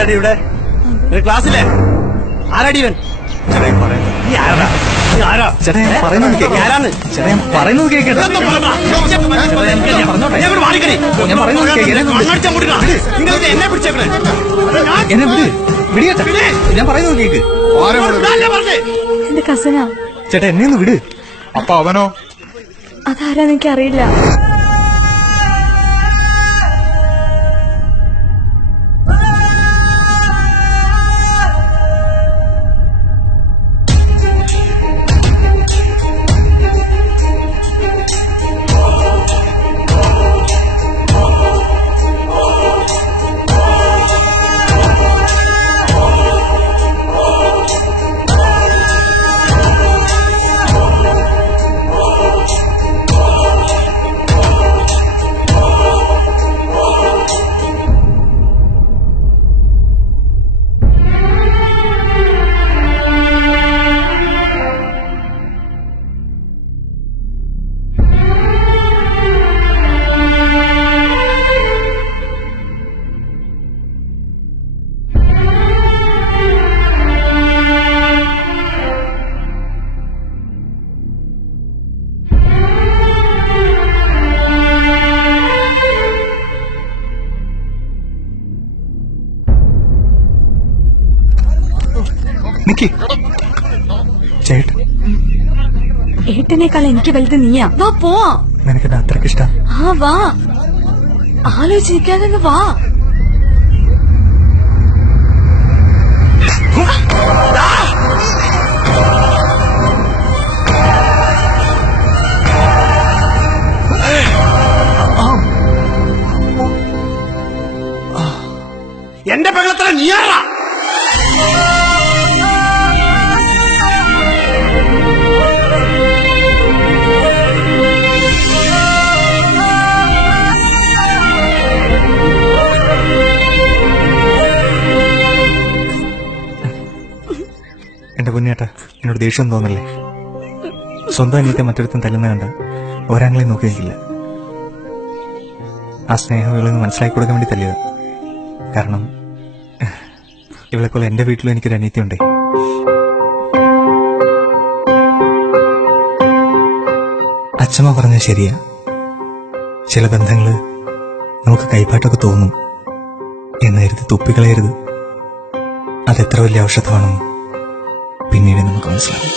എന്താടി ഇവിടെ ക്ലാസ്സിലെ ആരാടിവൻ? നീ ആരാ? നീ ആരാ? ചേട്ടാ ഞാൻ പറയുന്നത് കേക്ക്. ആരാണ്? ചേട്ടാ ഞാൻ പറയുന്നത് കേൾക്കട്ടെ. ഞാൻ പറയുന്നത് കേക്ക്. എന്നെ പിടിച്ചേക്കണേ. എന്നെ വിടിയട്ടെ. ഞാൻ പറയുന്നത് കേക്ക്. എന്റെ കസനാ. ചേട്ടാ എന്നെ ഒന്ന് വിട്. അപ്പൊ അവനോ? അതാരാന്ന് എനിക്കറിയില്ല. ചേട്ടൻ ഏട്ടനേക്കാൾ എനിക്ക് വലുത് നീയാ. വാ പോവാ. നിനക്കെന്നെ അത്രയ്ക്ക് ഇഷ്ടം. ആ വാ, ആലോചിക്കാതെ വാ. എന്റെ പെങ്ങളത്ര നീയാറാ? എന്റെ പൊന്നേട്ടാ എന്നോട് ദേഷ്യം തോന്നല്ലേ. സ്വന്തം അനിയത്തെ മറ്റൊരുത്തും തല്ലുന്ന കണ്ട ഒരാങ്ങളെ നോക്കിയെങ്കില്ല. ആ സ്നേഹം ഇവളെന്ന് മനസ്സിലാക്കി കൊടുക്കാൻ വേണ്ടി തല്ലിയതാ. കാരണം ഇവളെപ്പോലെ എന്റെ വീട്ടിലും എനിക്കൊരു അനിയത്തിയുണ്ടേ. അച്ഛമ്മ പറഞ്ഞത് ശരിയാ. ചില ബന്ധങ്ങള് നമുക്ക് കൈപ്പാട്ടൊക്കെ തോന്നും എന്ന് കരുതി തുപ്പിക്കളയരുത്. അതെത്ര വലിയ ഔഷധമാണെന്ന് പിന്നീട് നമുക്ക് മനസ്സിലാവും.